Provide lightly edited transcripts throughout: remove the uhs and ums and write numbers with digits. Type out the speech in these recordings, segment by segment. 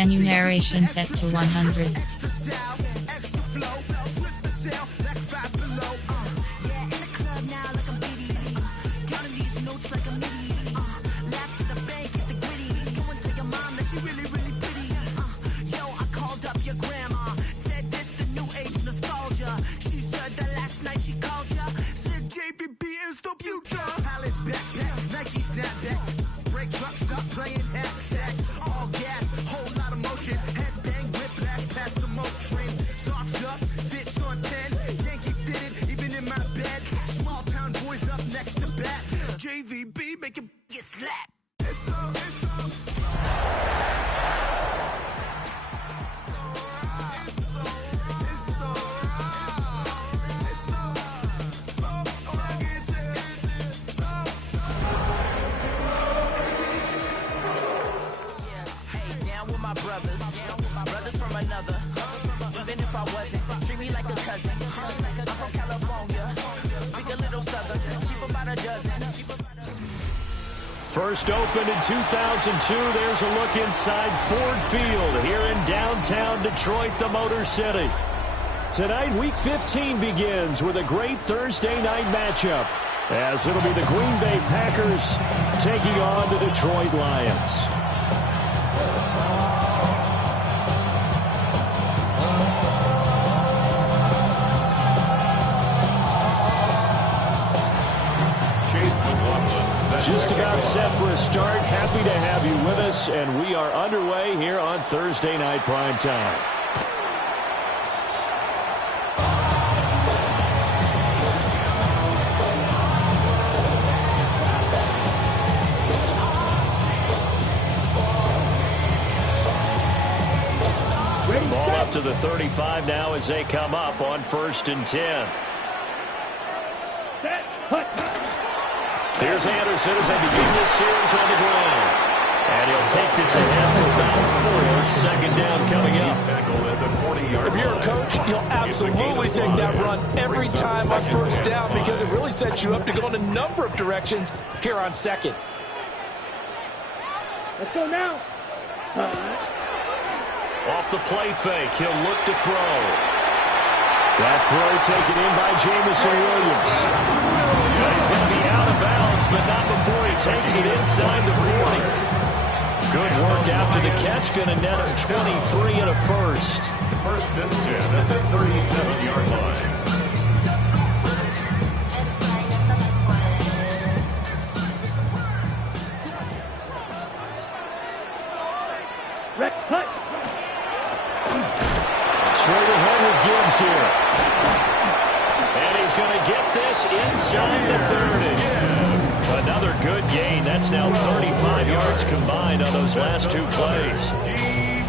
Menu narration set to 100. Brothers from another. Even if I wasn't, treat me like a cousin. I'm from California. Speak a little southern. Cheap about a dozen. First opened in 2002. There's a look inside Ford Field here in downtown Detroit, the Motor City. Tonight, Week 15 begins with a great Thursday night matchup, as it'll be the Green Bay Packers taking on the Detroit Lions. Just about set for a start. Happy to have you with us, and we are underway here on Thursday Night Primetime. Ball up to the 35 now as they come up on 1st and 10. Here's Anderson as they begin this series on the ground. And he'll take this ahead for about 4. Second down coming up. If you're a coach, you'll absolutely take that run every time on 1st down because it really sets you up to go in a number of directions here on 2nd. Let's go now. Off the play fake, he'll look to throw. That throw taken in by Jamison Williams. He's going to be out of bounds, but not before he takes it inside the 40. Good work after the catch, going to net him 23 and a first. 1st and 10 at the 37-yard line. Cut. Straight ahead with Gibbs here. And he's going to get this inside the 30. Another good gain. That's now 35 yards combined on those last 2 plays.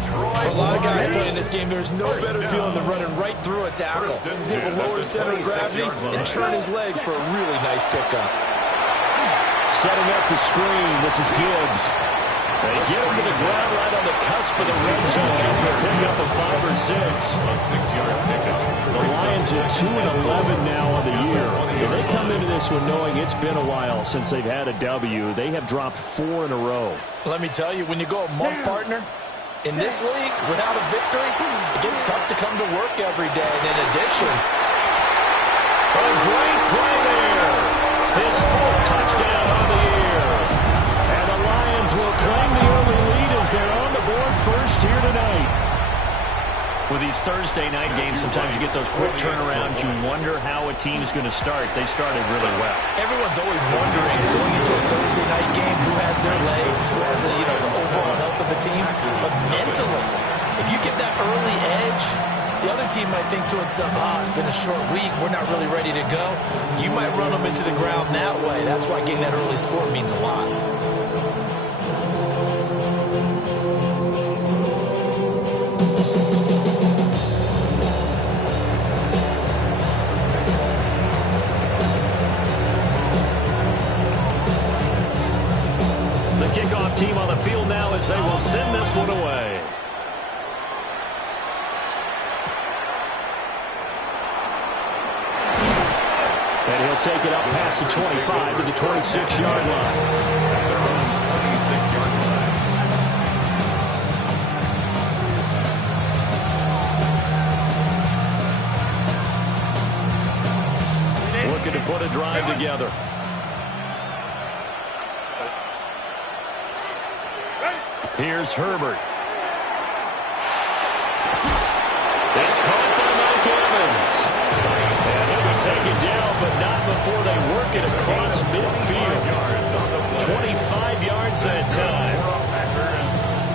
For a lot of guys playing this game, there's no better feeling than running right through a tackle. He's able to lower his center of gravity and turn his legs for a really nice pickup. Setting up the screen. This is Gibbs. They get him to the ground right on the cusp of the red zone after a pickup of 5 or 6. A 6-yard pickup. The Lions are 2-11 now on the year. And they come into this one knowing it's been a while since they've had a W. They have dropped 4 in a row. Let me tell you, when you go a month partner, in this league, without a victory, it gets tough to come to work every day. And in addition, a great play there. His 4th touchdown on the year. And the Lions will claim the early lead as they're on the board first here tonight. With these Thursday night games, sometimes you get those quick turnarounds. You wonder how a team is going to start. They started really well. Everyone's always wondering, going into a Thursday night game, who has their legs, who has the overall health of the team. But mentally, if you get that early edge, the other team might think to itself, it's been a short week, we're not really ready to go. You might run them into the ground that way. That's why getting that early score means a lot. The kickoff team on the field now as they will send this one away. And he'll take it up past the 25 to the 26-yard line. At their own 26-yard line. put a drive together. Here's Herbert. It's caught by Mike Evans. And he'll be taken down, but not before they work it across midfield. 25 yards that time.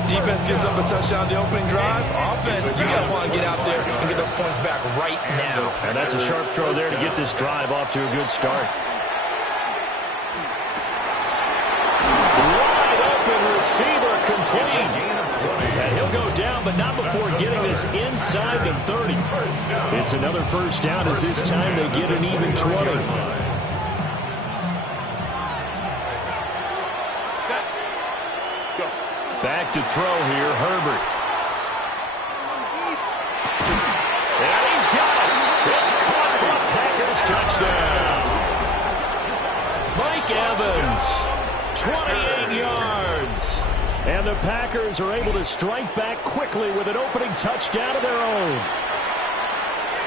Defense gives up a touchdown the opening drive. Offense, you got to want to get out there and get those points back right now. And that's a sharp throw there to get this drive off to a good start. Wide open receiver complete. And he'll go down, but not before getting this inside the 30. It's another first down as this time they get an even 20. Back to throw here, Herbert. And he's got it. It's caught for a Packers touchdown. Mike Evans, 28 yards. And the Packers are able to strike back quickly with an opening touchdown of their own.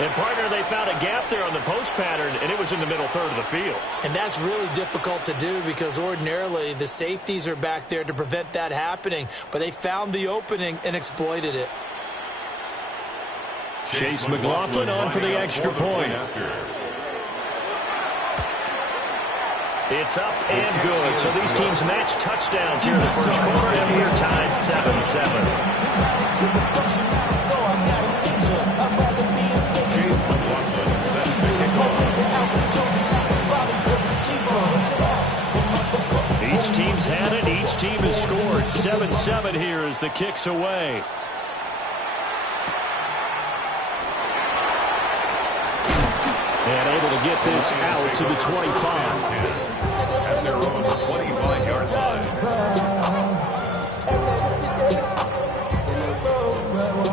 And, partner, they found a gap there on the post pattern, and it was in the middle third of the field. And that's really difficult to do because ordinarily the safeties are back there to prevent that happening. But they found the opening and exploited it. Chase McLaughlin on for the extra point. It's up and good. So these teams match touchdowns here in the first quarter, and we're tied 7-7. Each team's had it. Each team has scored. 7-7 here as the kick's away. And able to get this out to the 25. At their own 25-yard line.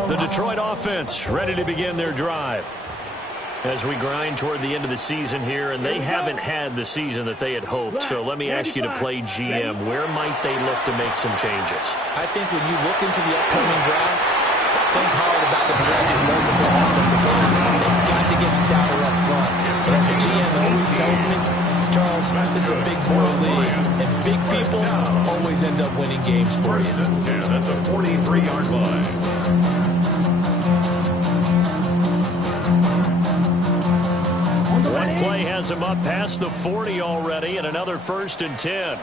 The Detroit offense ready to begin their drive. As we grind toward the end of the season here, and they haven't had the season that they had hoped. So let me ask you to play GM. Where might they look to make some changes? I think when you look into the upcoming draft, think hard about them drafting multiple offensive linemen. They've got to get stouter up front. And as a GM always tells me, Charles, this is a big boy league, and big people always end up winning games for you. 10 at the 43-yard line. One play has him up past the 40 already, and another 1st and 10.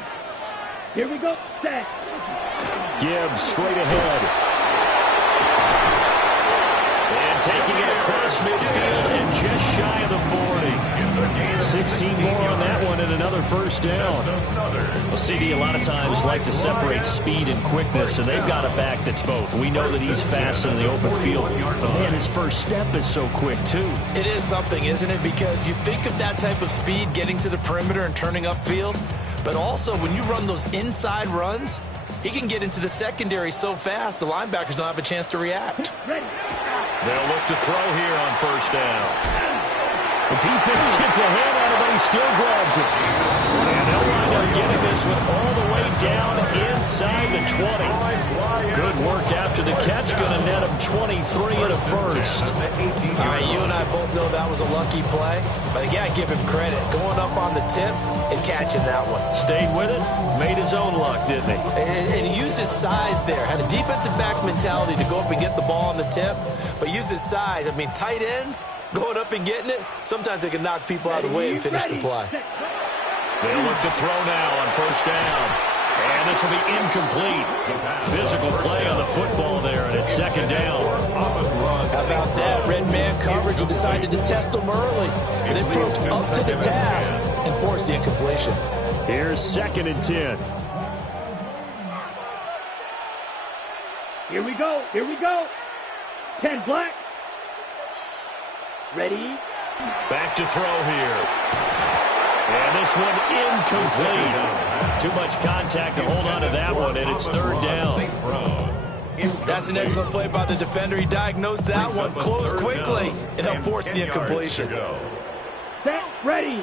Here we go. Set. Gibbs straight ahead. And taking it across midfield and just shy of the 40. 16 more on that one and another 1st down. Well, CD a lot of times like to separate speed and quickness, and they've got a back that's both. We know that he's fast in the open field, but man, his first step is so quick too. It is something, isn't it? Because you think of that type of speed getting to the perimeter and turning upfield, but also when you run those inside runs, he can get into the secondary so fast the linebackers don't have a chance to react. They'll look to throw here on 1st down. The defense gets a hand on it, but he still grabs it. And they'll wind up getting this one all the way down inside the 20. Good work after the catch. Going to net him 23 and a 1st. All right, you and I both know that was a lucky play. But again, I give him credit. Going up on the tip and catching that one. Stayed with it. Made his own luck, didn't he? And he used his size there. Had a defensive back mentality to go up and get the ball on the tip. But used his size. I mean, tight ends going up and getting it, sometimes they can knock people out of the way and finish the play. They'll look to throw now on 1st down. And this will be incomplete. Physical play on the football there, and it's 2nd down. How about that? Red man coverage and decided to test them early. And it proved up to the task and forced the incompletion. Here's 2nd and 10. Here we go. Here we go. 10 black. Ready? Back to throw here. And this one incomplete. Too much contact to hold on to that one, and it's 3rd down. That's an excellent play by the defender. He diagnosed that one, closed quickly, and helped force the incompletion. Set, ready.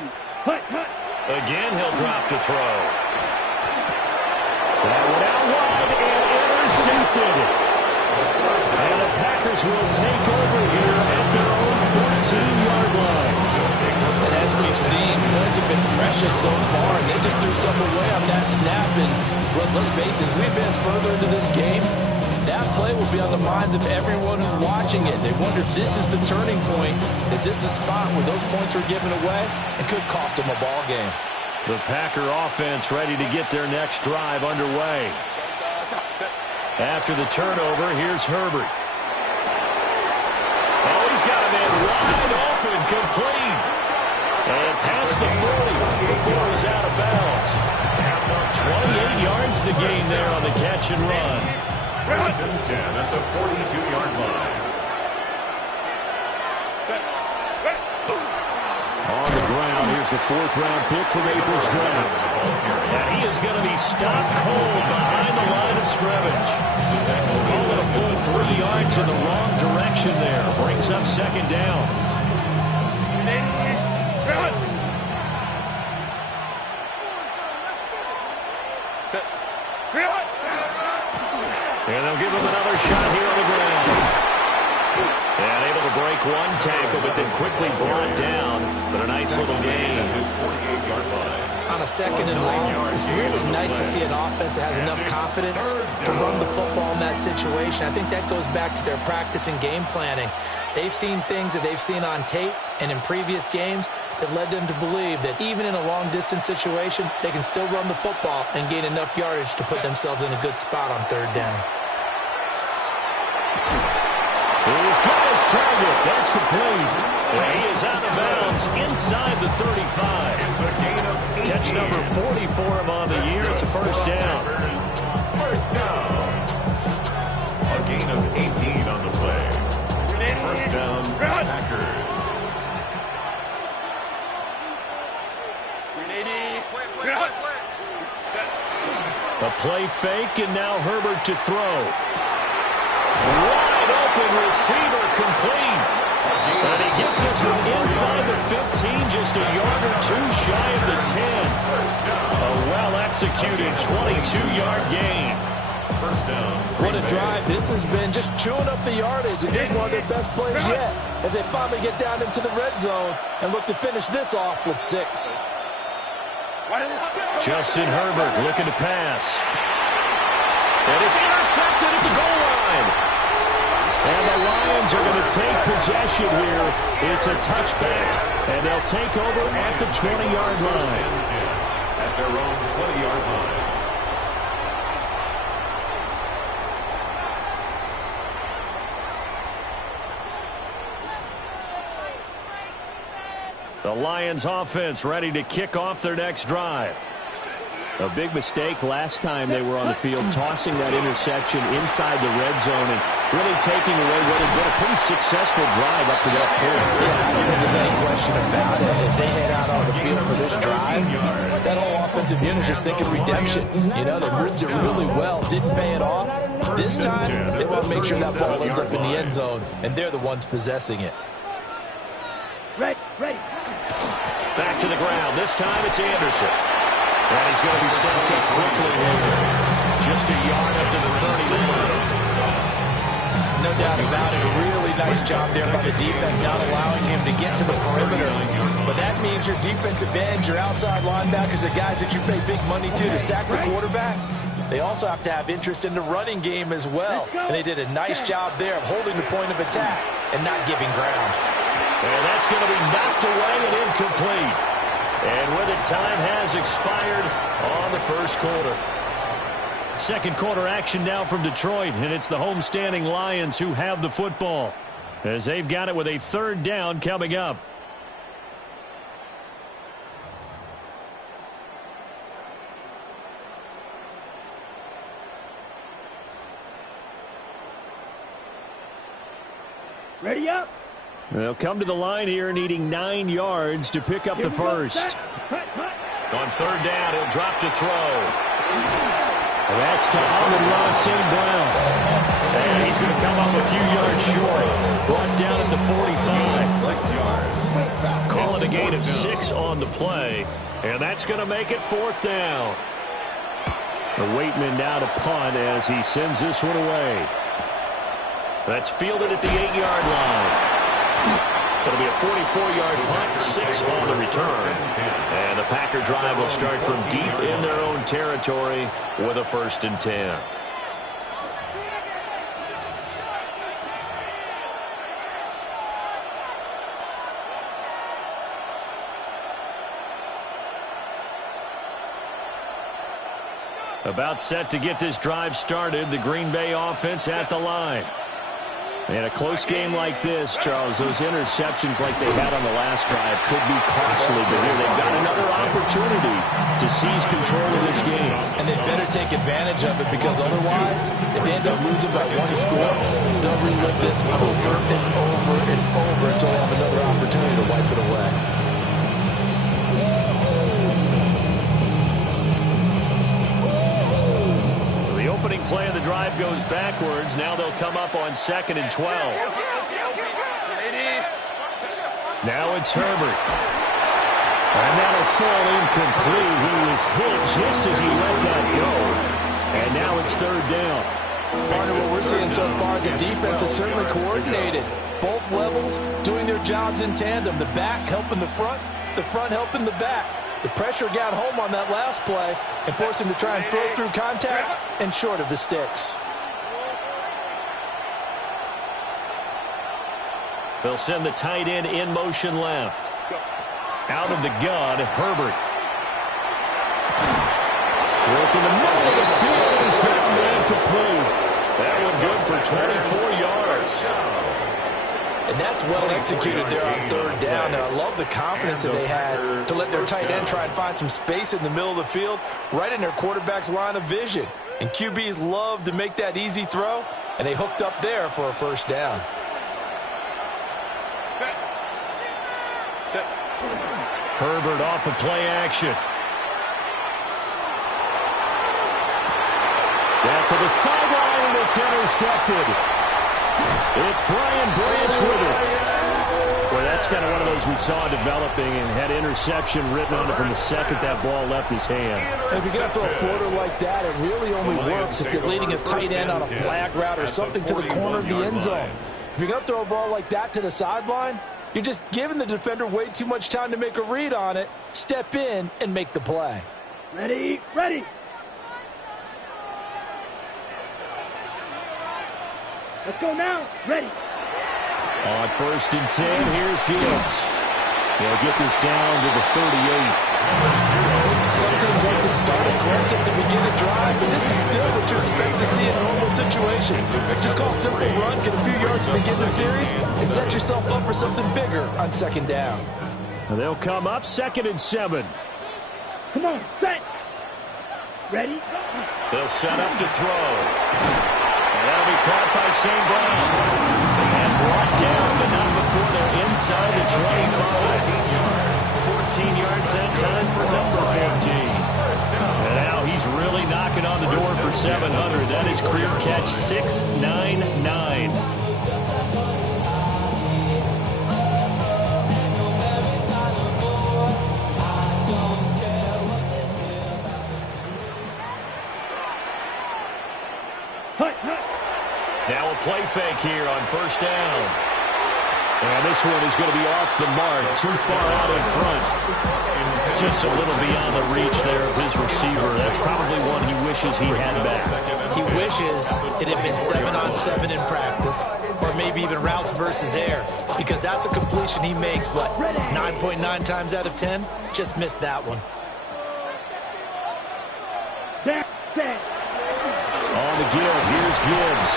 Hut, hut. Again, he'll drop to throw. That one out wide and intercepted. And the Packers will take over here at their own 14-yard line. And as we've seen, defense have been precious so far, and they just threw something away on that snap. And let's face it, as we advance further into this game, that play will be on the minds of everyone who's watching it. They wonder if this is the turning point. Is this the spot where those points were given away and could cost them a ball game? The Packer offense ready to get their next drive underway. After the turnover, here's Herbert. Oh, he's got a man wide open, complete. And past the 40 before he's out of bounds. 28 yards the gain there on the catch and run. First and 10 at the 42-yard line. On the ground, here's the fourth-round pick from April's draft. And he is going to be stopped cold behind the line of scrimmage. Call it a full 3 yards in the wrong direction there. Brings up second down. And they'll give him another shot here on the ground. And able to break one tackle, but then quickly brought down. But a nice little gain. His 48-yard line. On a second and long, it's really nice to see an offense that has enough confidence to run the football in that situation. I think that goes back to their practice and game planning. They've seen things that they've seen on tape and in previous games that led them to believe that even in a long-distance situation, they can still run the football and gain enough yardage to put themselves in a good spot on third down. He's got his target. That's complete. And he is out of bounds inside the 35. It's a gain of 18. Catch number 40 for him on the year. It's a first down. First down. A gain of 18 on the play. First down, Packers. A play fake, and now Herbert to throw. Wide open receiver, complete. And he gets this one inside the 15, just a yard or two shy of the 10. A well-executed 22-yard gain. First down. What a drive this has been, just chewing up the yardage. And here's one of their best plays yet as they finally get down into the red zone and look to finish this off with 6. Justin Herbert looking to pass. And it's intercepted at the goal line. And the Lions are going to take possession here. It's a touchback, and they'll take over at the 20-yard line. At their own 20-yard line. The Lions offense ready to kick off their next drive. A big mistake last time they were on the field, tossing that interception inside the red zone and really taking away what had been a pretty successful drive up to that point. Yeah, I don't think there's any question about it. As they head out on the field for this drive, that whole offensive unit is just thinking redemption. You know, they moved it really well, didn't pay it off. This time, they want to make sure that ball ends up in the end zone, and they're the ones possessing it. Ready. Back to the ground. This time it's Anderson. And he's going to be stopped up quickly here. Just a yard up to the 30-line. No doubt about it. A really nice job there by the defense, not allowing him to get to the perimeter. But that means your defensive ends, your outside linebackers, the guys that you pay big money to sack the quarterback, they also have to have interest in the running game as well. And they did a nice job there of holding the point of attack and not giving ground. And that's going to be knocked away and incomplete. And with it, time has expired on the first quarter. Second quarter action now from Detroit, and it's the homestanding Lions who have the football as they've got it with a third down coming up. Ready up. They'll come to the line here needing 9 yards to pick up the first. On third down, he'll drop to throw. And that's to Amon-Ra St. Brown. And he's going to come up a few yards short. Brought down at the 45. 6 yards. Call it a gain of 6 on the play. And that's going to make it fourth down. The Waitman now to punt as he sends this one away. That's fielded at the 8-yard line. It'll be a 44-yard punt, 6 on the return. And the Packer drive will start from deep in their own territory with a 1st and 10. About set to get this drive started, the Green Bay offense at the line. In a close game like this, Charles, those interceptions like they had on the last drive could be costly, but here they've got another opportunity to seize control of this game. And they better take advantage of it, because otherwise, if they end up losing by 1 score, they'll relive this over and over and over until they have another opportunity to wipe it away. Opening play of the drive goes backwards. Now they'll come up on 2nd and 12. Now it's Herbert. And that'll fall incomplete. He was hit just as he let that go. And now it's 3rd down. Partner, what we're seeing so far is the defense is certainly coordinated. Both levels doing their jobs in tandem. The back helping the front helping the back. The pressure got home on that last play and forced him to try and throw through contact and short of the sticks. They'll send the tight end in motion left. Out of the gun, Herbert. Working the middle of the field, and he's got him incomplete. That one good for 24 yards. And that's well executed there on 3rd down. And I love the confidence that they had to let their tight end try and find some space in the middle of the field, right in their quarterback's line of vision. And QBs love to make that easy throw, and they hooked up there for a 1st down. Herbert off of play action. Down to the sideline, and it's intercepted. It's Brian Branch with it. Well, that's kind of one of those we saw developing and had interception written on it from the second that ball left his hand. If you're going to throw a quarter like that, it really only works if you're leading a tight end on a flag route or something to the corner of the end zone. If you're going to throw a ball like that to the sideline, you're just giving the defender way too much time to make a read on it. Step in and make the play. Ready, ready. Let's go now. Ready. On 1st and 10, here's Gibbs. They'll get this down to the 38. Some teams like to start aggressive to begin a drive, but this is still what you expect to see in normal situations. Just call a simple run, get a few yards to begin the series, and set yourself up for something bigger on 2nd down. They'll come up 2nd and 7. Come on, set. Ready. They'll set up to throw. And that'll be caught by St. Brown. And brought down, but not before they're inside the 25. 14 yards that time for number 14. And now he's really knocking on the door for 700. That is career catch 699. Now a play fake here on 1st down. And this one is going to be off the mark, too far out in front. Just a little beyond the reach there of his receiver. That's probably one he wishes he had back. He wishes it had been 7-on-7 in practice, or maybe even routes versus air, because that's a completion he makes, but 9.9 times out of 10, just missed that one. On the give, here's Gibbs.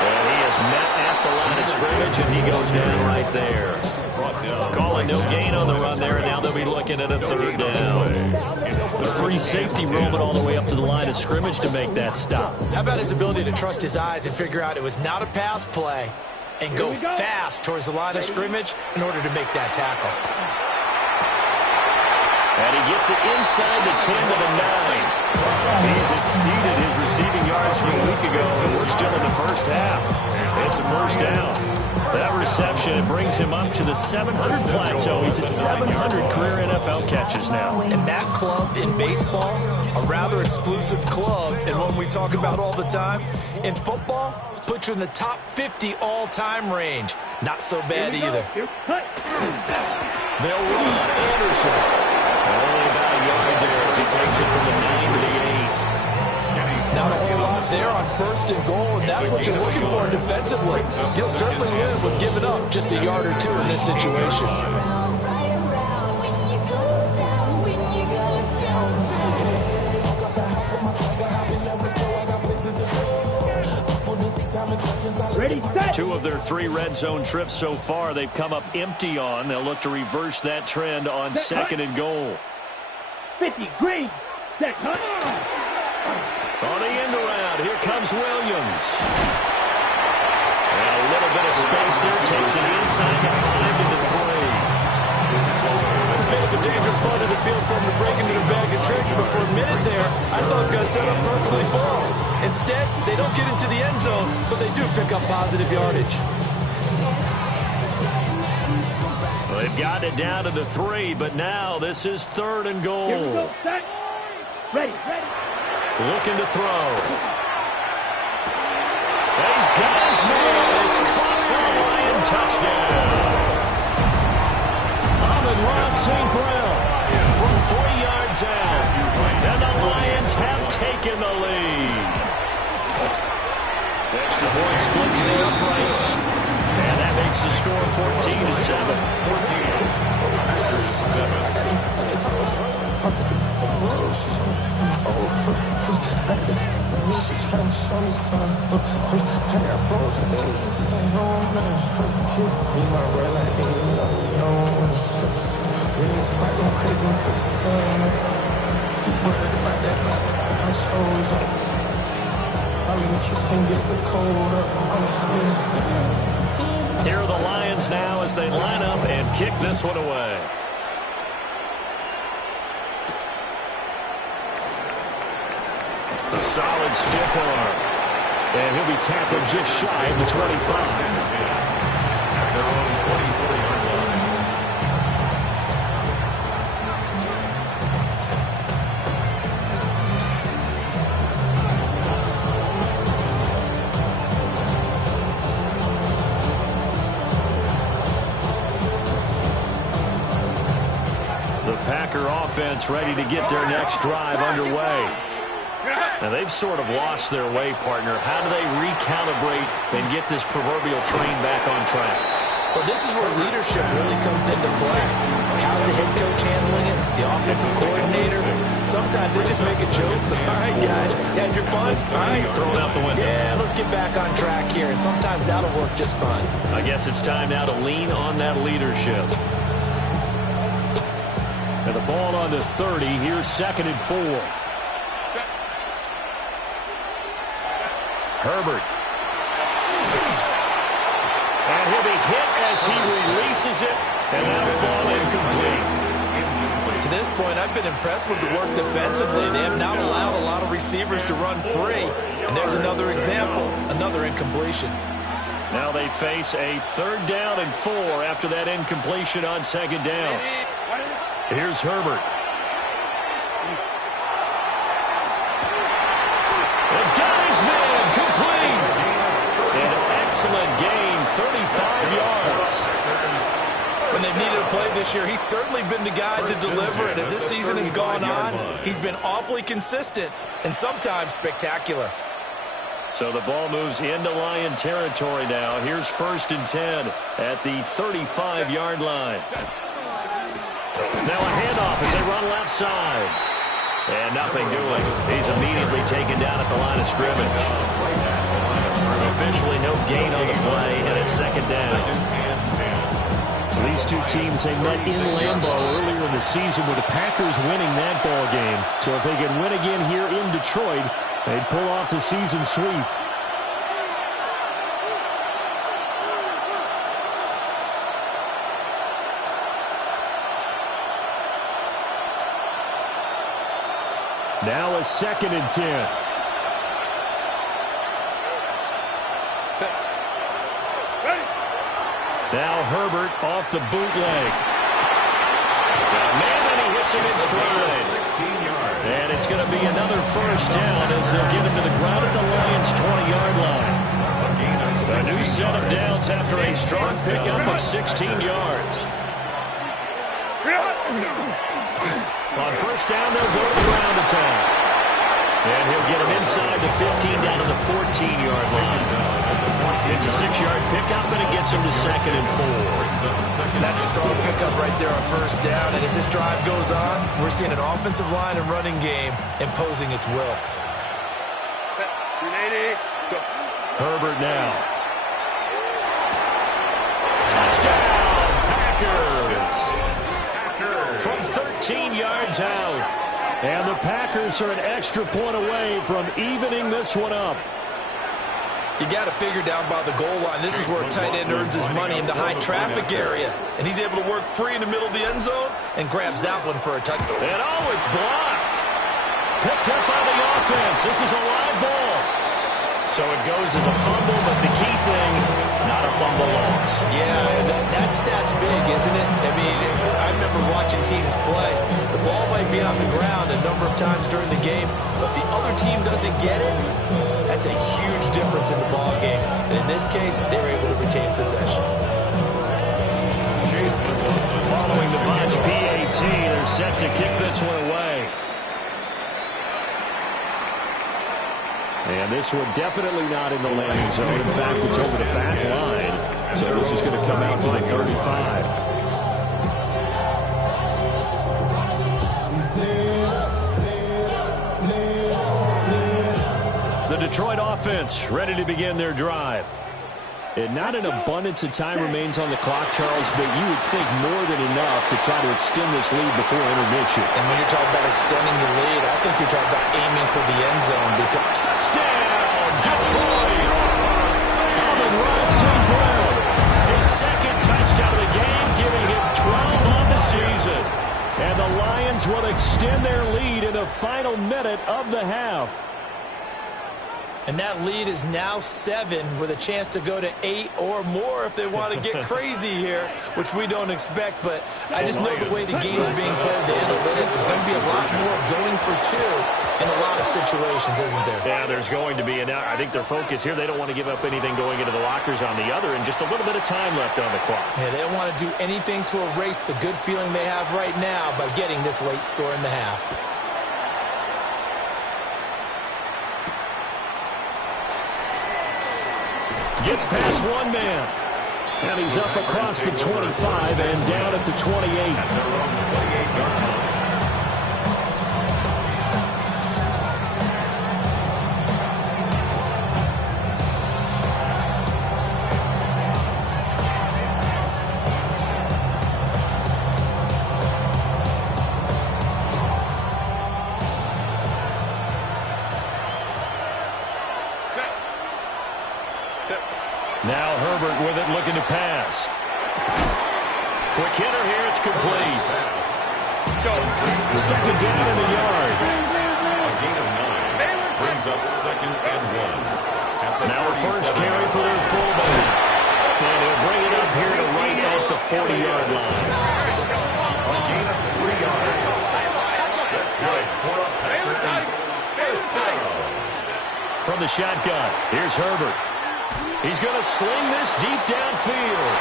And he is met at the line of scrimmage, and he goes down right there. Calling no gain on the run there, and now they'll be looking at a 3rd down. The free safety roaming all the way up to the line of scrimmage to make that stop. How about his ability to trust his eyes and figure out it was not a pass play and go fast towards the line of scrimmage in order to make that tackle. And he gets it inside the 10 to the 9. He's exceeded his receiving yards from a week ago, and we're still in the 1st half. It's a 1st down. That reception, it brings him up to the 700 plateau. He's at 700 career NFL catches now. And that club in baseball, a rather exclusive club, and one we talk about all the time. In football, put you in the top 50 all-time range. Not so bad either. They'll run. Anderson. Only about a yard there as he takes it from the 9 to the 8. Not a whole lot there on 1st and goal, and that's what you're looking for defensively. You'll certainly win with giving up just a yard or two in this situation. Ready, set. 2 of their 3 red zone trips so far they've come up empty on. They'll look to reverse that trend on 2nd and goal. 50, green, set, hunt. On the end around, here comes Williams. And a little bit of space there, takes it inside the 5 to the 3. It's a bit of a dangerous part of the field for him to break into the bag of tricks, but for a minute there, I thought it was going to set up perfectly for him. Instead, they don't get into the end zone, but they do pick up positive yardage. Well, they've gotten it down to the 3, but now this is 3rd and goal. Here we go, set. Ready, ready. Looking to throw. He's got his man. It's caught for a Lion touchdown. Amon-Ra St. Brown from 3 yards out. And the Lions have taken the lead. Extra point splits the uprights. And that makes the score 14-7. Here are the Lions now as they line up and kick this one away. A solid stiff arm. And he'll be tackled just shy of the 25. At their own 24-yard line. The Packer offense ready to get their next drive underway. Now, they've sort of lost their way, partner. How do they recalibrate and get this proverbial train back on track? Well, this is where leadership really comes into play. How's the head coach handling it? The offensive coordinator? Sometimes they just make a joke. All right, guys, you had your fun? All right. Throw it out the window. Yeah, let's get back on track here. And sometimes that'll work just fine. I guess it's time now to lean on that leadership. And the ball on the 30. Here's 2nd and 4. Herbert. And he'll be hit as he releases it, and that'll fall incomplete. To this point, I've been impressed with the work defensively. They have not allowed a lot of receivers to run free. And there's another example, another incompletion. Now they face a 3rd down and 4 after that incompletion on 2nd down. Here's Herbert. And got his man complete. An excellent gain, 35 yards. When they've needed a play this year, he's certainly been the guy to deliver it. As this season has gone on, he's been awfully consistent and sometimes spectacular. So the ball moves into Lion territory now. Here's 1st and 10 at the 35-yard line. Now a handoff as they run left side. And nothing doing. He's immediately taken down at the line of scrimmage. Officially no gain on the play, and it's 2nd down. These two teams, they met in Lambeau earlier in the season with the Packers winning that ball game. So if they can win again here in Detroit, they'd pull off the season sweep. Now a 2nd and 10. Now Herbert off the bootleg. Man, and he hits him in stride. 16 yards. And it's going to be another 1st down as they'll get him to the ground at the Lions' 20-yard line. A gain set of downs after a strong pickup of 16 yards. On first down, they'll go to the ground attack. And he'll get him inside the 15 down to the 14-yard line. It's a 6-yard pickup, and it gets him to 2nd and 4. That's a strong pickup right there on first down. And as this drive goes on, we're seeing an offensive line and running game imposing its will. Herbert now. Touchdown, Packers. From 13 yards out. And the Packers are an extra point away from evening this one up. You got to figure down by the goal line. This is where a tight end earns his money, in the high traffic area. And he's able to work free in the middle of the end zone and grabs that one for a touchdown. And oh, it's blocked. Picked up by the offense. This is a live ball. So it goes as a fumble, but the key thing, not a fumble loss. Yeah, that stat's big, isn't it? I mean, I remember watching teams play. The ball might be on the ground a number of times during the game, but if the other team doesn't get it, that's a huge difference in the ball game. And in this case, they were able to retain possession. Following the bunch PAT, they're set to kick this one away. And this one definitely not in the landing zone. In fact, it's over the back line. So this is going to come out to the 35. The Detroit offense ready to begin their drive. And not an abundance of time remains on the clock, Charles, but you would think more than enough to try to extend this lead before intermission. And when you're talking about extending the lead, I think you're talking about aiming for the end zone. Because touchdown, Detroit! Amon-Ra St. Brown, his second touchdown of the game, giving him 12 on the season. And the Lions will extend their lead in the final minute of the half. And that lead is now 7 with a chance to go to 8 or more if they want to get crazy here, which we don't expect. But I just know the way the game's being played, the analytics, there's going to be a lot more of going for 2 in a lot of situations, isn't there? Yeah, there's going to be. And now I think their focus here, they don't want to give up anything going into the lockers on the other, and just a little bit of time left on the clock. Yeah, they don't want to do anything to erase the good feeling they have right now by getting this late score in the half. Gets past one man. And he's up across the 25 and down at the 28. At their own 28-yard line. Now Herbert with it, looking to pass. Quick hitter here, it's complete. Second down in the yard. A gain of 9 brings up 2nd and 1. Now a first carry for their fullback. And he'll bring it up here to right at the 40-yard line. A gain of 3 yards. That's good for a Packers first down. From the shotgun, here's Herbert. He's going to sling this deep downfield.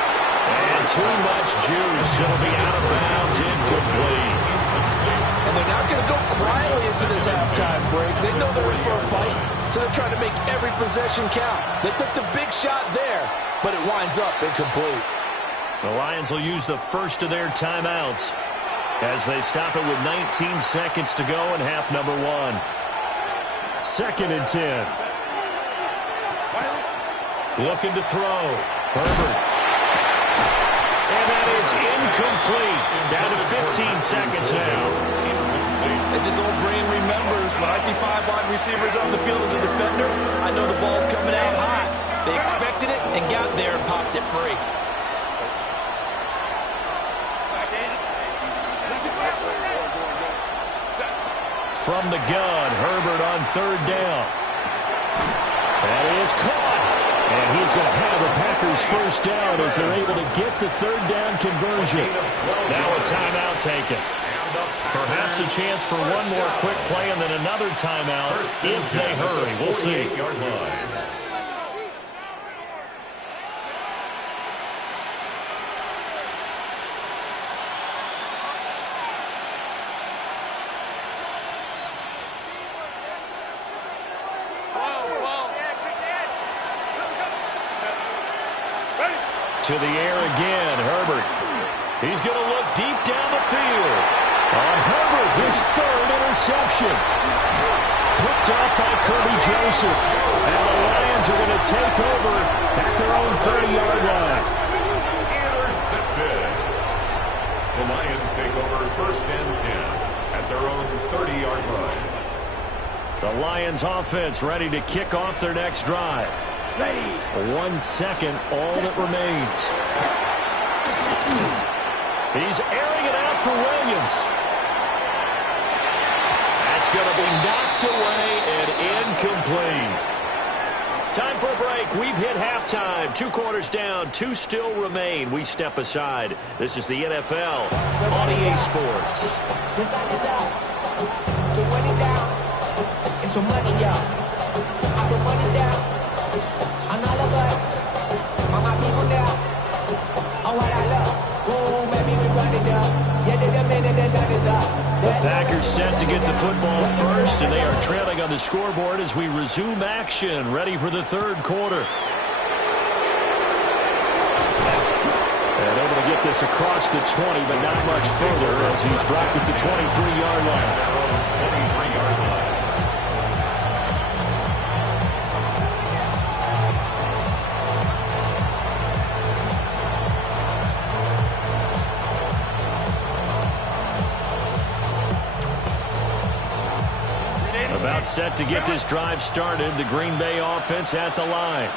And too much juice. It'll be out of bounds, incomplete. And they're not going to go quietly into this halftime break. They know they're in for a fight, so they're trying to make every possession count. They took the big shot there, but it winds up incomplete. The Lions will use the first of their timeouts as they stop it with 19 seconds to go in half number 1. 2nd and 10. Looking to throw. Herbert. And that is incomplete. Down to 15 seconds now. As his old brain remembers, when I see 5 wide receivers on the field as a defender, I know the ball's coming out hot. They expected it and got there and popped it free. From the gun, Herbert on 3rd down. That is caught. And he's going to have a Packers first down as they're able to get the 3rd down conversion. Now a timeout taken. Perhaps a chance for one more quick play and then another timeout if they hurry. We'll see. To the air again, Herbert. He's going to look deep down the field. On Herbert, his third interception. Picked up by Kirby Joseph. And the Lions are going to take over at their own 30-yard line. Intercepted. The Lions take over 1st and 10 at their own 30-yard line. The Lions offense ready to kick off their next drive. Ready. 1 second, all that remains. He's airing it out for Williams. That's going to be knocked away and incomplete. Time for a break. We've hit halftime. 2 quarters down, 2 still remain. We step aside. This is the NFL on EA Sports. This side is out. To run it down. Get your money out. I put money down. On all of us. On my people now. On what I love. Ooh, baby, we run it down. Yeah, the minute the sun is up. The Packers set to get the football first, and they are trailing on the scoreboard as we resume action, ready for the 3rd quarter. And able to get this across the 20, but not much further as he's dropped at the 23-yard line. 23-yard line. About set to get this drive started. The Green Bay offense at the line.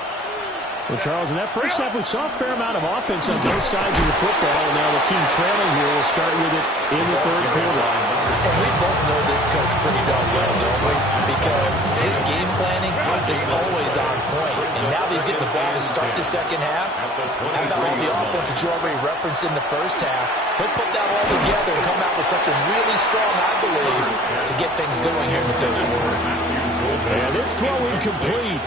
Well, Charles, in that first half, we saw a fair amount of offense on both sides of the football, and now the team trailing here will start with it in the 3rd quarter. And we both know this coach pretty darn well, don't we? Because his game planning is always on point. And now that he's getting the ball to start the second half, how about all the offense that you already referenced in the first half? He'll put that all together and come out with something really strong, I believe, to get things going here in the 3rd quarter. And this throw incomplete.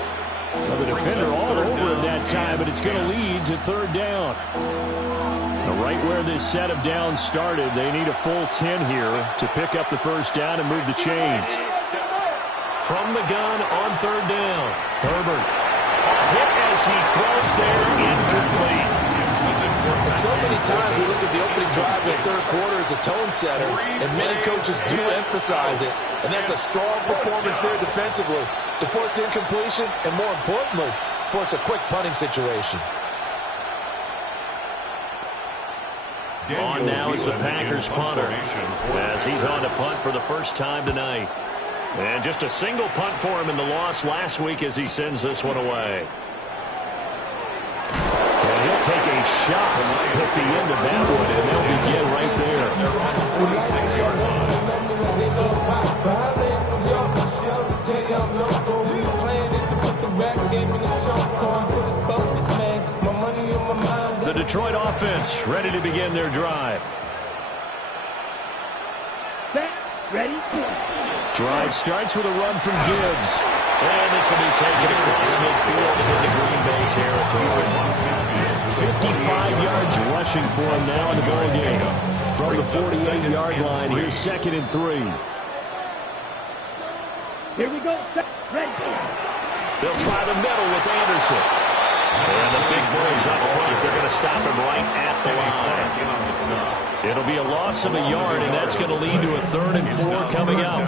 Well, the defender all over him that time, but it's going to lead to 3rd down. Now, right where this set of downs started, they need a full 10 here to pick up the 1st down and move the chains. From the gun on 3rd down, Herbert. Hit as he throws there, incomplete. And so many times we look at the opening drive in the 3rd quarter as a tone setter, and many coaches do emphasize it. And that's a strong performance there defensively to force the incompletion and, more importantly, force a quick punting situation. On now is the Packers punter as he's on to punt for the first time tonight. And just a single punt for him in the loss last week as he sends this one away. And he'll take a shot at the end of that one, and they'll begin right there. They're on the 46-yard line. The Detroit offense ready to begin their drive. Set. Ready. Drive starts with a run from Gibbs. And this will be taken across midfield into Green Bay territory. 55 yards rushing for him now in the ball game. From the 48-yard line, here's 2nd and 3. Here we go. Set. Ready. They'll try the middle with Anderson. And the big boys up front, they're going to stop him right at the line. It'll be a loss of a yard, and that's going to lead to a 3rd and 4 coming up.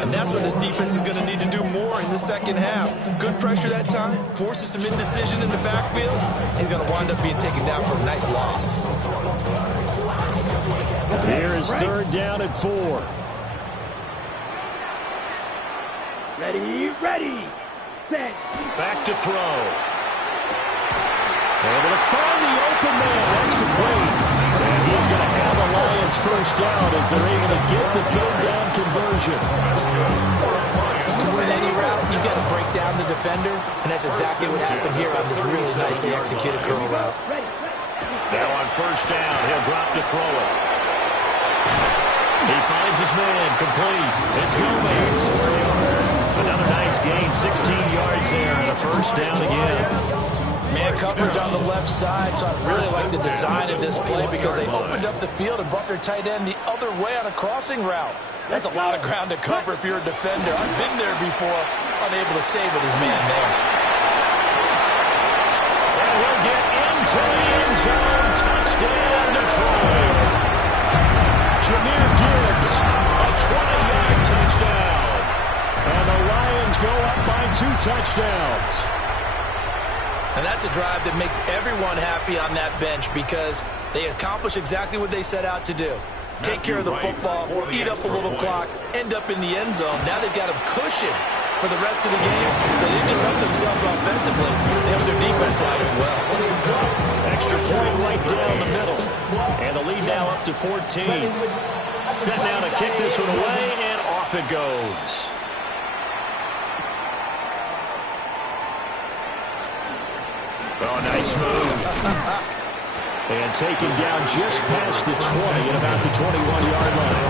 And that's where this defense is going to need to do more in the second half. Good pressure that time, forces some indecision in the backfield. He's going to wind up being taken down for a nice loss. Here is 3rd down and 4. Ready. Ready. Set. Back to throw. Able to find the open man. That's complete. And he's going to have a Lions 1st down as they're able to get the 3rd down conversion. To win any route, you've got to break down the defender, and that's exactly what happened here on this really nicely executed curl route. Now on 1st down, he'll drop to throw it. He finds his man, complete. It's Gomez. Another nice gain, 16 yards there, and a 1st down again. Man coverage on the left side, so I really like the design of this play because they opened up the field and brought their tight end the other way on a crossing route. That's a lot of ground to cover if you're a defender. I've been there before, unable to save with his man there. And he'll get into the end touchdowns. And that's a drive that makes everyone happy on that bench because they accomplish exactly what they set out to do. Take care of the football, eat up a little clock, end up in the end zone. Now they've got a cushion for the rest of the game. So they didn't just help themselves offensively, they helped their defense out as well. Extra point right down the middle. And the lead now up to 14. Set now to kick this one away, and off it goes. Oh, nice move. And taken down just past the 20 at about the 21-yard line.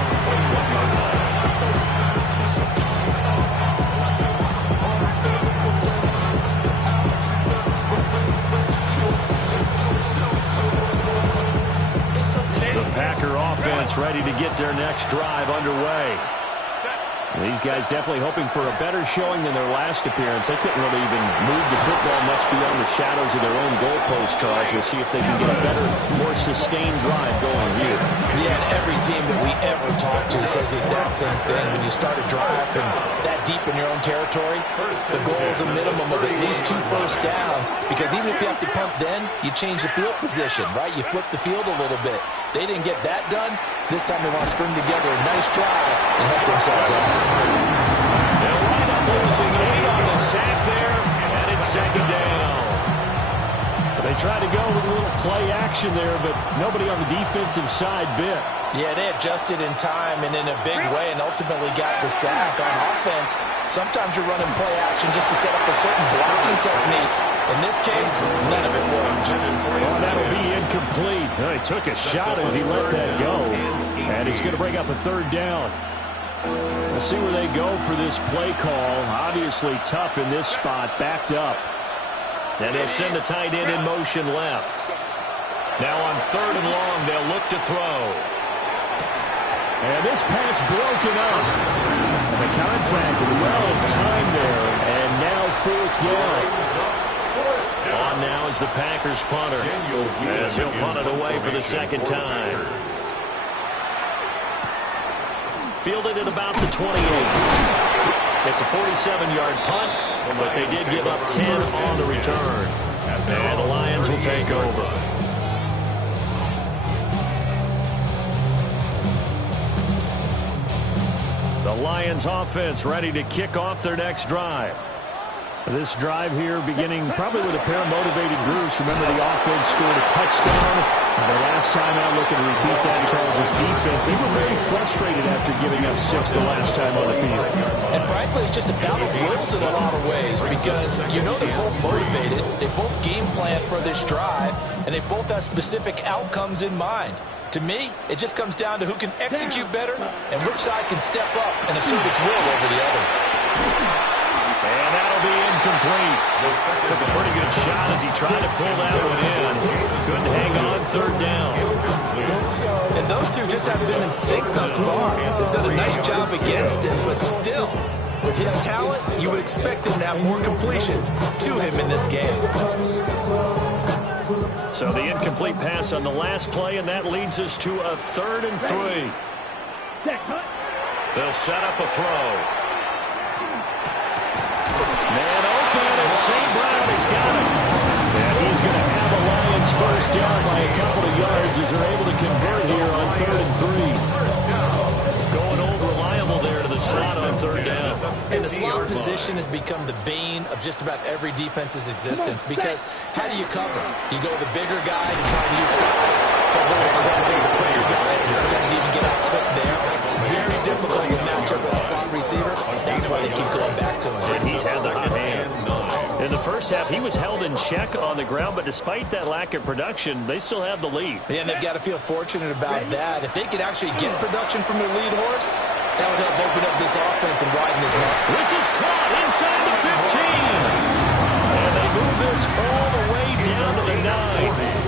The Packer offense ready to get their next drive underway. These guys definitely hoping for a better showing than their last appearance. They couldn't really even move the football much beyond the shadows of their own goalpost, Charles. We'll see if they can get a better, more sustained drive going here. Yeah, and every team that we ever talk to says the exact same thing. When you start a drive from that deep in your own territory, the goal is a minimum of at least 2 first downs, because even if you have to punt then, you change the field position, right? You flip the field a little bit. They didn't get that done. This time they want to string together a nice drive and help themselves out. They'll wind up losing 8 on the sack there, and it's second down. They tried to go with a little play action there, but nobody on the defensive side bit. Yeah, they adjusted in time and in a big way and ultimately got the sack. On offense, sometimes you're running play action just to set up a certain blocking technique. In this case, none of it worked. Oh, that'll be incomplete. He took a shot as he let that go. And he's going to bring up a third down. We'll see where they go for this play call. Obviously tough in this spot, backed up. And they'll send the tight end in motion left. Now on 3rd and long, they'll look to throw. And this pass broken up. And the contact well timed there. And now 4th down. On now is the Packers punter, as he'll punt it away for the second time. Fielded at about the 28. It's a 47-yard punt, but they did give up 10 on the return. And the Lions will take over. The Lions offense ready to kick off their next drive. This drive here beginning probably with a pair of motivated groups. Remember, the offense scored a touchdown. The last time out, looking to repeat that, Charles' defense. They were very frustrated after giving up 6 the last time on the field. And frankly, it's just a battle of wills in a lot of ways, because you know they're both motivated. They both game plan for this drive, and they both have specific outcomes in mind. To me, it just comes down to who can execute better and which side can step up and assert its will over the other. And that'll be incomplete. Took a pretty good shot as he tried to pull that one in. Couldn't hang on 3rd down. And those two just haven't been in sync thus far. They've done a nice job against him, but still, with his talent, you would expect him to have more completions to him in this game. So the incomplete pass on the last play, and that leads us to a 3rd and 3. They'll set up a throw. Man open, and St. Brown has got it. And he's going to have a Lions first down by a couple of yards as they're able to convert here on 3rd and 3. Going old reliable there to the slot on 3rd down. And the slot position has become the bane of just about every defense's existence, because how do you cover? Do you go with the bigger guy to try and use size? Cover the quicker guy, and sometimes you even get out quick there. Very difficult to match up with a slot receiver. That's why they keep going back to him. And he's had the hot hand. In the first half, he was held in check on the ground, but despite that lack of production, they still have the lead. Yeah, and they've got to feel fortunate about that. If they could actually get production from their lead horse, that would help open up this offense and widen this mark. This is caught inside the 15. And they move this all the way down to the 9.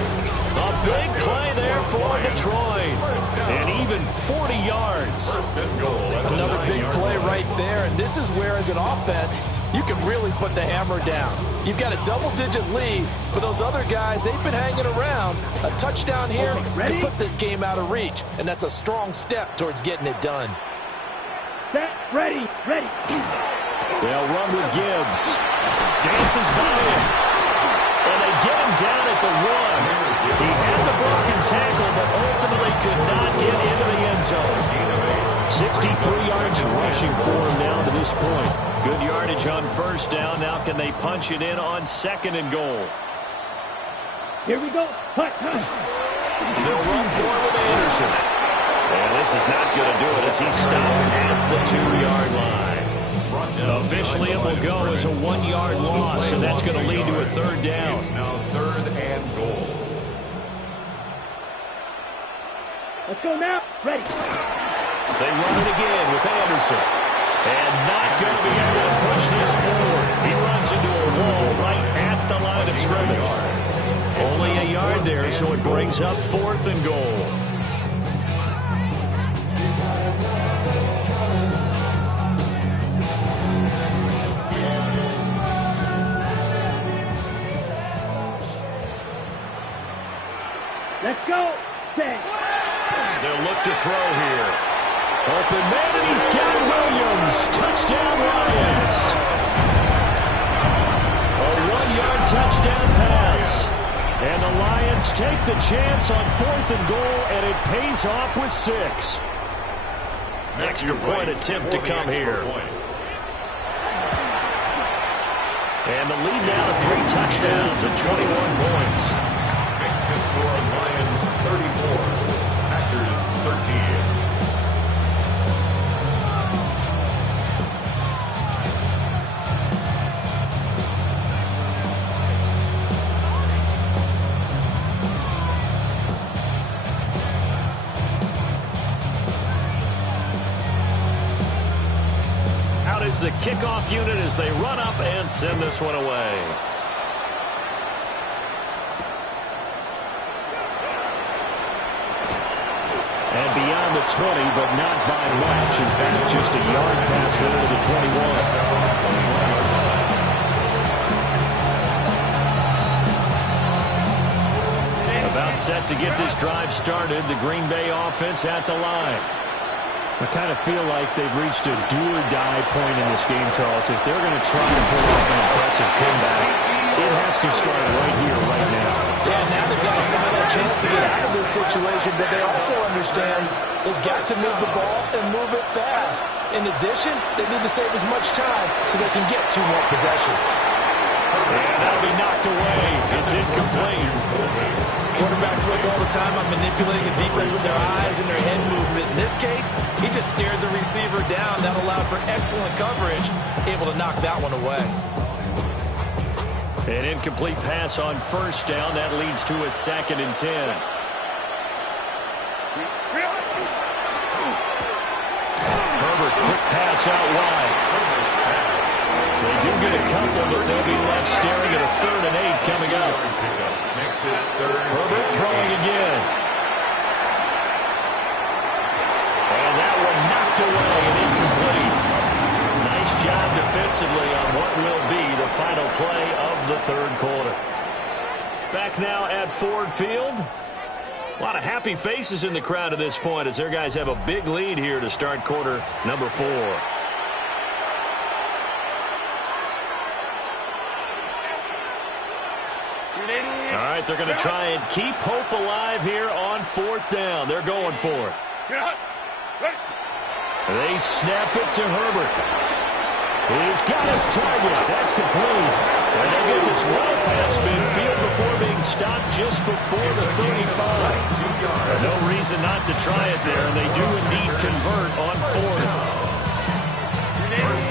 A big play there for Detroit. And even 40 yards. Another big play right there. And this is where, as an offense, you can really put the hammer down. You've got a double-digit lead, but those other guys, they've been hanging around. A touchdown here could put this game out of reach, and that's a strong step towards getting it done. Set, ready, ready. They'll run with Gibbs. Dances by him. And they get him down at the 1. He had the broken tackle, but ultimately could not get into the end zone. 63 yards rushing for him down to this point. Good yardage on first down. Now can they punch it in on 2nd and goal? Here we go. Hut. They'll run for it with Anderson. And this is not going to do it as he stopped at the 2-yard line. Officially, it will go as a 1-yard loss, and that's going to lead to a 3rd down. It's now 3rd and goal. Let's go now. Ready. They run it again with Anderson. And not going to be able to push this forward. He runs into a wall right at the line of scrimmage. Only a yard there, so it brings up 4th and goal. Let's go. They'll look to throw here. Open man, and he's got Williams. Touchdown, Lions. A 1-yard touchdown pass. And the Lions take the chance on 4th and goal, and it pays off with 6. Extra point attempt to come here. And the lead now to 3 touchdowns and 21 points. Makes the score Lions 34, Packers 13. The kickoff unit as they run up and send this one away. And beyond the 20, but not by much. In fact, just a yard pass there to the 21. About set to get this drive started. The Green Bay offense at the line. I kind of feel like they've reached a do-or-die point in this game, Charles. If they're going to try to pull off an impressive comeback, it has to start right here, right now. Yeah, now they've got a final chance to get out of this situation, but they also understand they've got to move the ball and move it fast. In addition, they need to save as much time so they can get 2 more possessions. And that'll be knocked away. It's incomplete. Quarterbacks work all the time on manipulating the defense with their eyes and their head movement. In this case, he just stared the receiver down. That allowed for excellent coverage, able to knock that one away. An incomplete pass on first down. That leads to a 2nd and 10. Herbert, quick pass out wide. They do get a couple, but they'll be left staring at a 3rd and 8 coming up. Herbert throwing again. And that one knocked away and incomplete. Nice job defensively on what will be the final play of the 3rd quarter. Back now at Ford Field. A lot of happy faces in the crowd at this point as their guys have a big lead here to start quarter number 4. All right, they're going to try and keep hope alive here on 4th down. They're going for it. They snap it to Herbert. He's got his target. That's complete. And they get this well past midfield before being stopped just before the 35. No reason not to try it there, and they do indeed convert on 4th.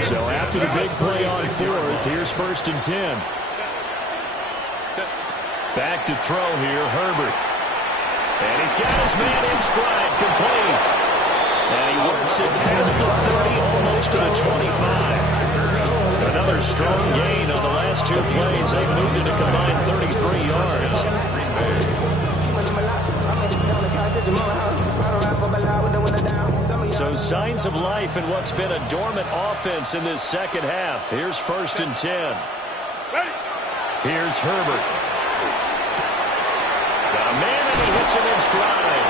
So after the big play on 4th, here's 1st and 10. Back to throw here, Herbert. And he's got his man in stride, complete. And he works it past the 30, almost to the 25. Another strong gain on the last 2 plays. They moved it a combined 33 yards. So signs of life in what's been a dormant offense in this 2nd half. Here's 1st and 10. Here's Herbert. Got a man, and he hits him in stride.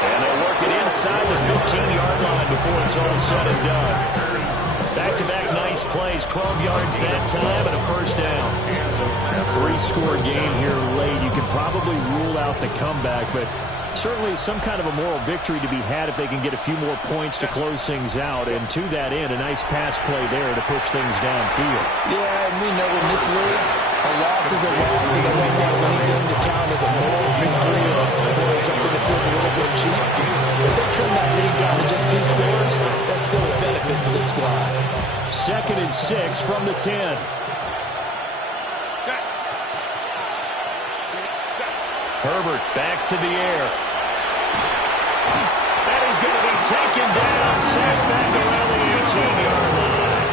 And they'll work it inside the 15-yard line before it's all said and done. Back-to-back Nice plays, 12 yards that time and a first down. A three-score game here late. You can probably rule out the comeback, but certainly some kind of a moral victory to be had if they can get a few more points to close things out. And to that end, a nice pass play there to push things downfield. Yeah, and we know in this league, a loss is a loss, and they don't want anything to count as a moral victory or something that feels a little bit cheap. If they trim that lead down to just 2 scores, that's still a benefit to the squad. 2nd and 6 from the 10. Herbert back to the air. And he's going to be taken down, sacked back around the 18-yard line.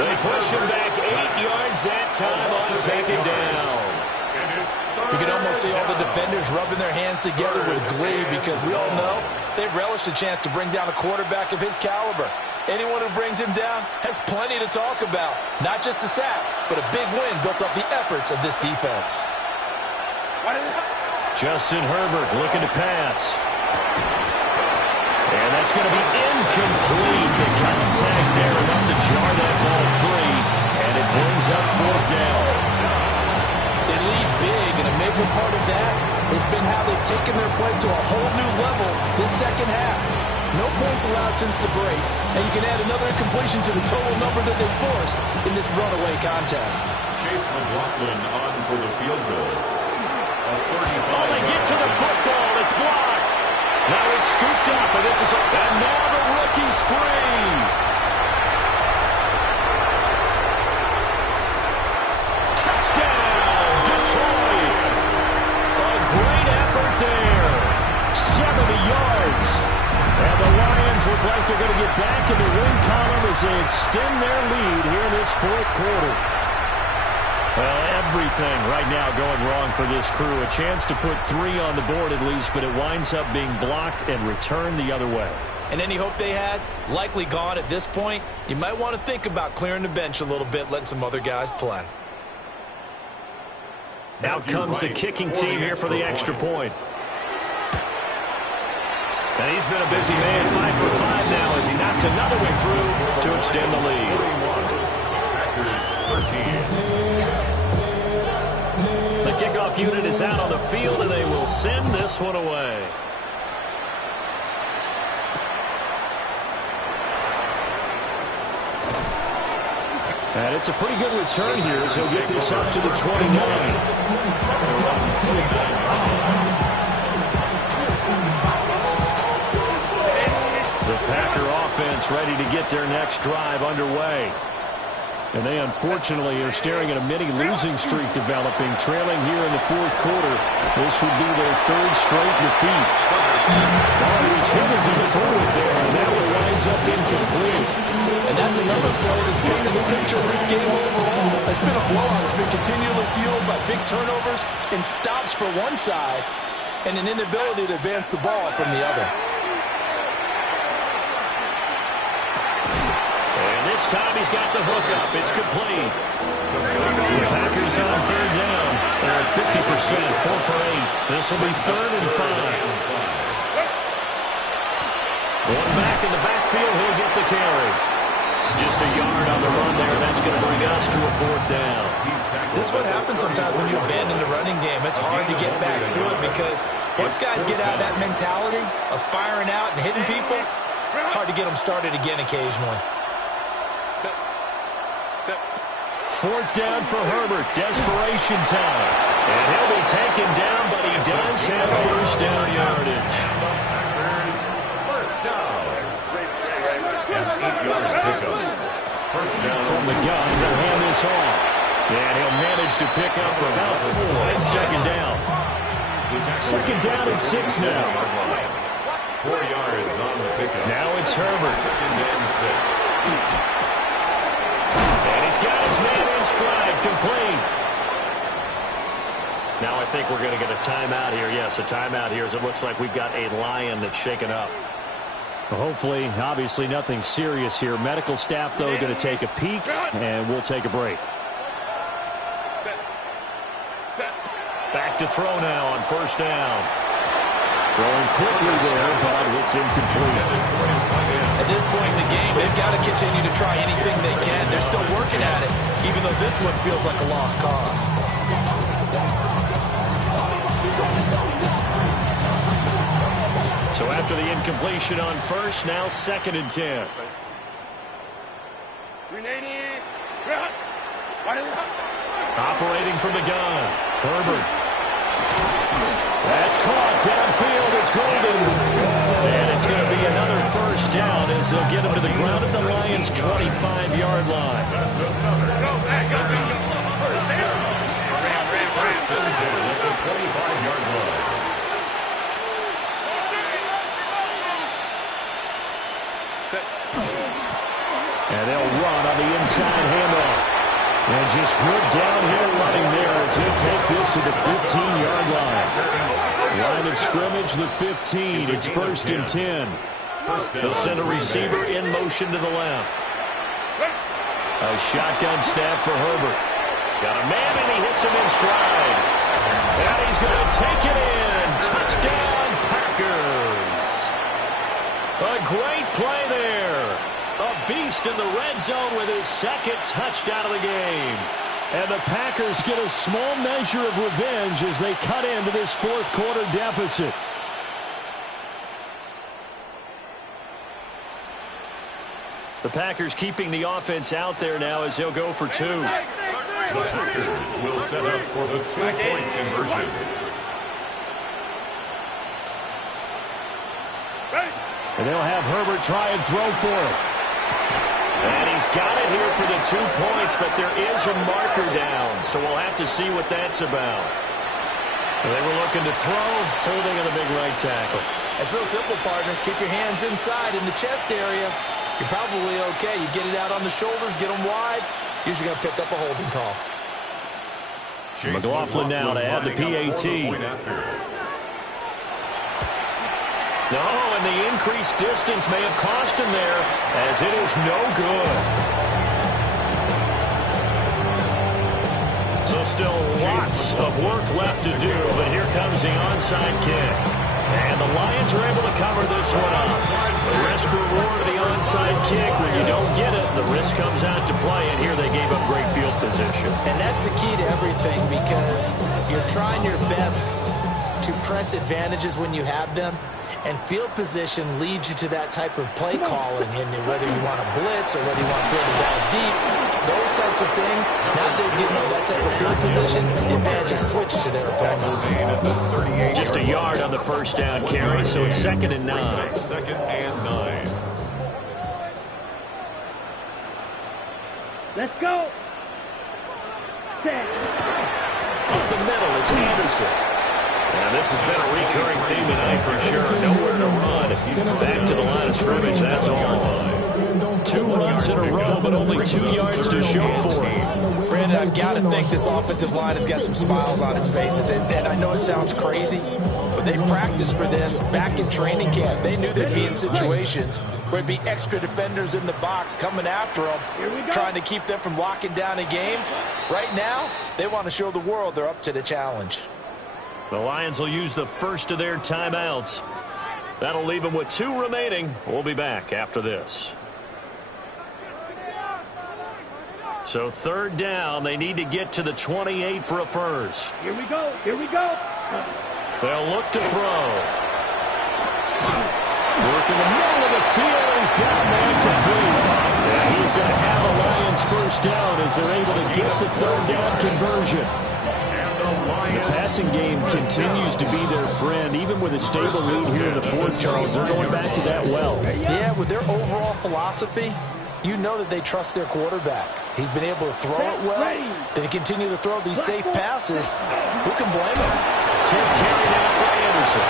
They push him back 8 yards that time on 2nd down. You can almost see all the defenders rubbing their hands together with glee because we all know they relish the chance to bring down a quarterback of his caliber. Anyone who brings him down has plenty to talk about. Not just a sack, but a big win built off the efforts of this defense. Justin Herbert looking to pass. And that's going to be incomplete. The contact there enough to jar that ball free. And it brings up 4th down. They lead big, and a major part of that has been how they've taken their play to a whole new level this second half. No points allowed since the break, and you can add another completion to the total number that they forced in this runaway contest. Chase McLaughlin on for the field goal. Oh, they get to the football. It's blocked. Now it's scooped up, and this is and now the rookie's free. Touchdown, Detroit. A great effort there. 70 yards. And the Lions look like they're going to get back in the win column as they extend their lead here in this 4th quarter. Well, everything right now going wrong for this crew. A chance to put 3 on the board at least, but it winds up being blocked and returned the other way. And any hope they had, likely gone at this point. You might want to think about clearing the bench a little bit, letting some other guys play. Out comes the kicking team here for the extra point. And he's been a busy man, 5 for 5 now as he knocks another one through to extend the lead. Packers 13. The kickoff unit is out on the field, and they will send this one away. And it's a pretty good return here as he'll get this up to the 29. The Packer offense ready to get their next drive underway. And they unfortunately are staring at a mini losing streak developing, trailing here in the 4th quarter. This would be their 3rd straight defeat. Oh, he was hit as he threw it there, and that one winds up incomplete. And that's another play that's painted the picture of this game overall. It's been a blowout. It's been continually fueled by big turnovers and stops for one side and an inability to advance the ball from the other. This time he's got the hook up. It's complete. The Packers on 3rd down. They're at 50%, 4 for 8. This will be 3rd and 5. One back in the backfield. He'll get the carry. Just a yard on the run there. That's going to bring us to a 4th down. This is what happens sometimes when you abandon the running game. It's hard to get back to it because once guys get out of that mentality of firing out and hitting people, hard to get them started again occasionally. 4th down for Herbert. Desperation time. And he'll be taken down, but he does have 1st down yardage. Packers first down. An 8-yard pickup. First down. From the gun, they'll hand this off. And he'll manage to pick up about 4. It's 2nd down. 2nd down and 6 now. 4 yards on the pickup. Now it's Herbert. 2nd and 6. And he's got his man in stride, complete. Now I think we're going to get a timeout here. Yes, a timeout here as it looks like we've got a Lion that's shaken up. Well, hopefully, obviously nothing serious here. Medical staff, though, going to take a peek, and we'll take a break. Back to throw now on 1st down. Throwing quickly there, but it's incomplete. At this point in the game, they've got to continue to try anything they can. They're still working at it, even though this one feels like a lost cause. So after the incompletion on first, now 2nd and 10. Operating from the gun, Herbert. That's caught downfield. It's Golden. And it's going to be another first down as they'll get him to the ground at the Lions' 25-yard line. That's another. First and 10 at the 25-yard line. And they'll run on the inside handoff. And just good downhill running there as he'll take this to the 15-yard line. Line of scrimmage, the 15. It's 1st and 10. They'll send a receiver in motion to the left. A shotgun snap for Herbert. Got a man, and he hits him in stride. And he's going to take it in. Touchdown, Packers. A great play there. A beast in the red zone with his 2nd touchdown of the game. And the Packers get a small measure of revenge as they cut into this 4th quarter deficit. The Packers keeping the offense out there now as they'll go for 2. The Packers will set up for the 2-point conversion. And they'll have Herbert try and throw for it. And he's got it here for the 2 points, but there is a marker down, so we'll have to see what that's about. They were looking to throw, holding on the big right tackle. It's real simple, partner. Keep your hands inside in the chest area. You're probably okay. You get it out on the shoulders, get them wide. Usually going to pick up a holding call. McLaughlin now to add the PAT. No, and the increased distance may have cost him there, as it is no good. So still lots of work left to do, but here comes the onside kick. And the Lions are able to cover this one up. The risk-reward of the onside kick, when you don't get it, the risk comes out to play, and here they gave up great field position. And that's the key to everything, because you're trying your best to press advantages when you have them. And field position leads you to that type of play calling, and whether you want to blitz or whether you want to throw the ball deep, those types of things. Now they give them that type of field position, the advantage is switched to their opponent. Just a yard on the first down carry, so it's 2nd and 9. 2nd and 9. Let's go. Set. Up the middle, it's Anderson. And this has been a recurring theme tonight for sure. Nowhere to run. Back to the line of scrimmage, that's all. 2 runs in a row, but only 2 yards to show for it. Brandon, I've got to think this offensive line has got some smiles on its faces. And I know it sounds crazy, but they practiced for this back in training camp. They knew they'd be in situations where there'd be extra defenders in the box coming after them, trying to keep them from locking down a game. Right now, they want to show the world they're up to the challenge. The Lions will use the first of their timeouts. That'll leave them with 2 remaining. We'll be back after this. So 3rd down, they need to get to the 28 for a first. Here we go. Here we go. They'll look to throw. Work in the middle of the field. He's got a man complete. And he's going to have a Lions first down as they're able to get the 3rd down conversion. The passing game continues to be their friend, even with a stable lead here in the 4th, Charles. They're going back to that well. Yeah, with their overall philosophy, you know that they trust their quarterback. He's been able to throw it well. They continue to throw these safe passes. Who can blame him? 10th carry now for Anderson.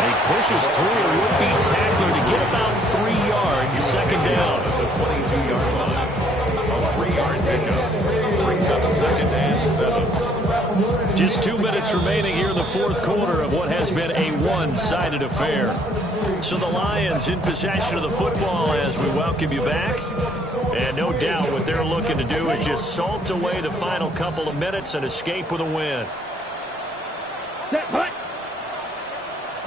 And he pushes through a would-be tackler to get about 3 yards, 2nd down. At the 22-yard line. A 3-yard pickup brings up 2nd and 7. Just 2 minutes remaining here in the 4th quarter of what has been a one-sided affair. So the Lions in possession of the football as we welcome you back. And no doubt what they're looking to do is just salt away the final couple of minutes and escape with a win. Set, punt.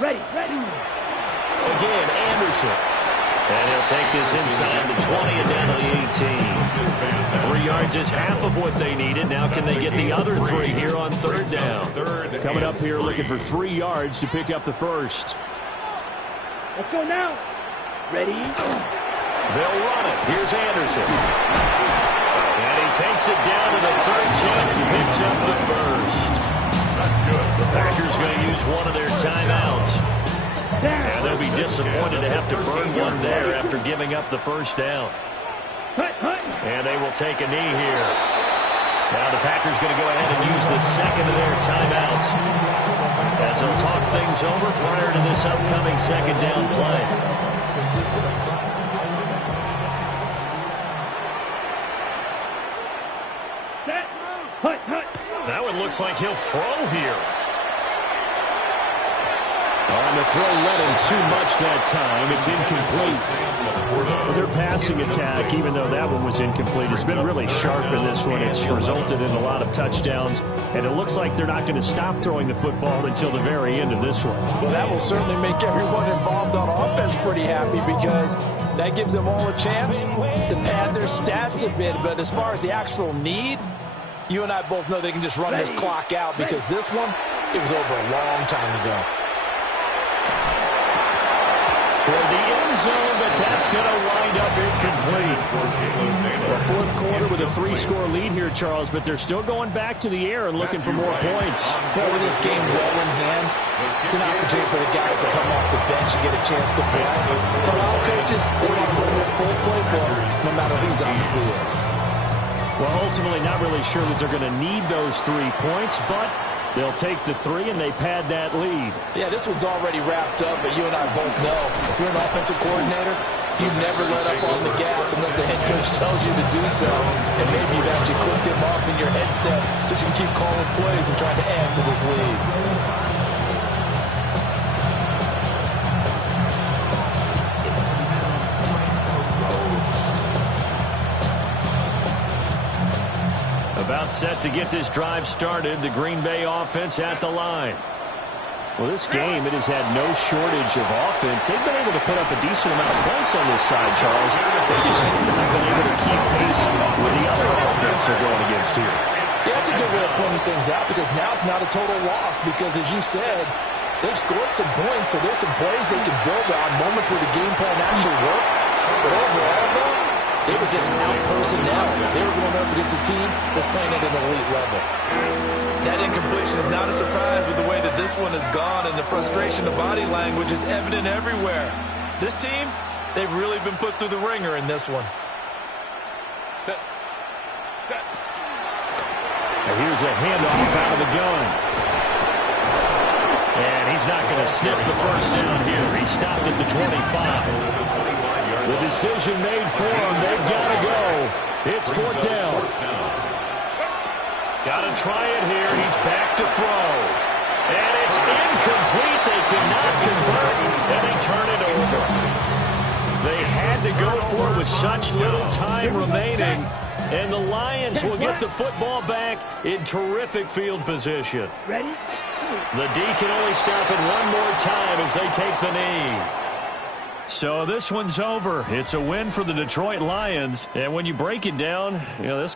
Ready, ready. Again, Anderson. And he'll take this inside the 20 and down to the 18. 3 yards is half of what they needed. Now can they get the other 3 here on third down? Coming up here looking for 3 yards to pick up the first. Let's go now. Ready? They'll run it. Here's Anderson. And he takes it down to the 13 and picks up the first. That's good. The Packers going to use one of their timeouts. And they'll be disappointed to have to burn one there after giving up the first down. And they will take a knee here. Now the Packers going to go ahead and use the second of their timeouts as they'll talk things over prior to this upcoming second down play. That one looks like he'll throw here. On the throw, led him too much that time. It's incomplete. Well, their passing attack, even though that one was incomplete, has been really sharp in this one. It's resulted in a lot of touchdowns, and it looks like they're not going to stop throwing the football until the very end of this one. Well, that will certainly make everyone involved on offense pretty happy because that gives them all a chance to pad their stats a bit. But as far as the actual need, you and I both know they can just run this clock out because this one, it was over a long time ago. Toward the end zone, but that's going to wind up incomplete. Well, fourth quarter with a 3-score lead here, Charles, but they're still going back to the air and looking for more points. Well, with this game well in hand, it's an opportunity for the guys to come off the bench and get a chance to play. For a lot of coaches, they want to run their full playbook no matter who's on the field. Well, ultimately, not really sure that they're going to need those 3 points, but they'll take the 3 and they pad that lead. Yeah, this one's already wrapped up, but you and I both know if you're an offensive coordinator, you never let up on the gas unless the head coach tells you to do so. And maybe you've actually clicked him off in your headset so you can keep calling plays and trying to add to this lead. About set to get this drive started, the Green Bay offense at the line. Well, this game, it has had no shortage of offense. They've been able to put up a decent amount of points on this side, Charles. They just haven't been able to keep pace with the other offense they're going against here. Yeah, that's a good way of pointing things out because now it's not a total loss because, as you said, they've scored some points, so there's some plays they can build on, moments where the game plan actually worked. But overall, though, they were just out-personnel. They were going up against a team that's playing at an elite level. That incompletion is not a surprise with the way that this one has gone, and the frustration of body language is evident everywhere. This team, they've really been put through the ringer in this one. Set. And here's a handoff out of the gun. And he's not going to sniff the first down here. He stopped at the 25. The decision made for him. They've got to go. It's fourth down. Got to try it here. He's back to throw. And it's incomplete. They cannot convert, and they turn it over. They had to go for it with such little time remaining. And the Lions will get the football back in terrific field position. Ready? The D can only stop it one more time as they take the knee. So this one's over. It's a win for the Detroit Lions. And when you break it down, this